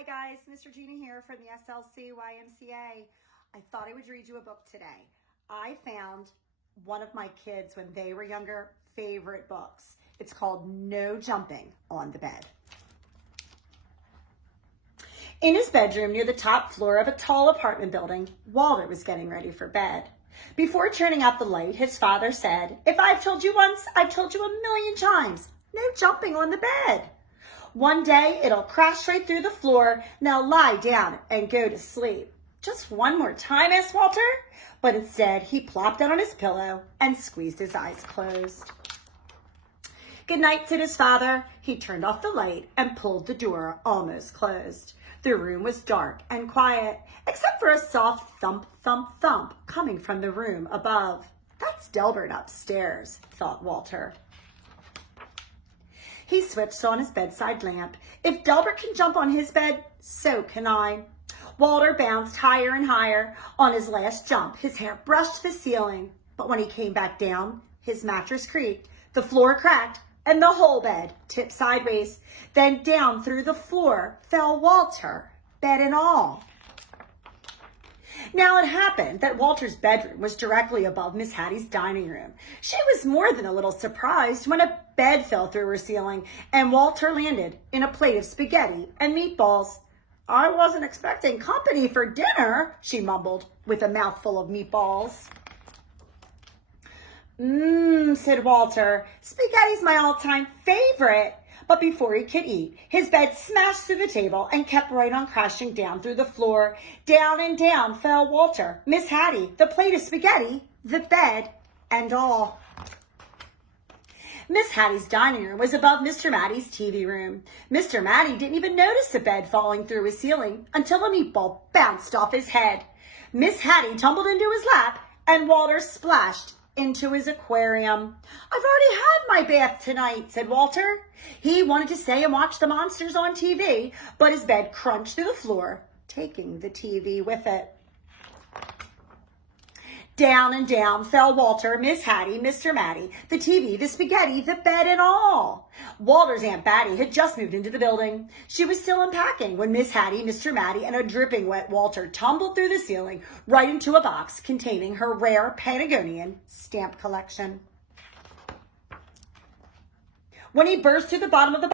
Hi guys, Miss Regina here from the SLC YMCA. I thought I would read you a book today. I found one of my kids when they were younger favorite books. It's called No Jumping on the Bed. In his bedroom near the top floor of a tall apartment building, Walter was getting ready for bed. Before turning out the light, his father said, "If I've told you once, I've told you a million times. No jumping on the bed. One day it'll crash right through the floor. Now lie down and go to sleep." "Just one more time," asked Walter. But instead, he plopped down on his pillow and squeezed his eyes closed. "Good night," said his father. He turned off the light and pulled the door almost closed. The room was dark and quiet, except for a soft thump, thump, thump coming from the room above. "That's Delbert upstairs," thought Walter. He switched on his bedside lamp. If Delbert can jump on his bed, so can I. Walter bounced higher and higher. On his last jump, his hair brushed the ceiling. But when he came back down, his mattress creaked, the floor cracked, and the whole bed tipped sideways. Then down through the floor fell Walter, bed and all. Now it happened that Walter's bedroom was directly above Miss Hattie's dining room. She was more than a little surprised when a bed fell through her ceiling and Walter landed in a plate of spaghetti and meatballs. "I wasn't expecting company for dinner," she mumbled with a mouthful of meatballs. Said Walter. "Spaghetti's my all-time favorite." But before he could eat, his bed smashed through the table and kept right on crashing down through the floor. Down and down fell Walter, Miss Hattie, the plate of spaghetti, the bed, and all. Miss Hattie's dining room was above Mr. Matty's TV room. Mr. Matty didn't even notice the bed falling through his ceiling until a meatball bounced off his head. Miss Hattie tumbled into his lap and Walter splashed into his aquarium. "I've already had my bath tonight," said Walter. He wanted to stay and watch the monsters on TV, but his bed crunched through the floor, taking the TV with it. Down and down fell Walter, Miss Hattie, Mr. Matty, the TV, the spaghetti, the bed, and all. Walter's Aunt Batty had just moved into the building. She was still unpacking when Miss Hattie, Mr. Matty, and a dripping wet Walter tumbled through the ceiling right into a box containing her rare Patagonian stamp collection. When he burst through the bottom of the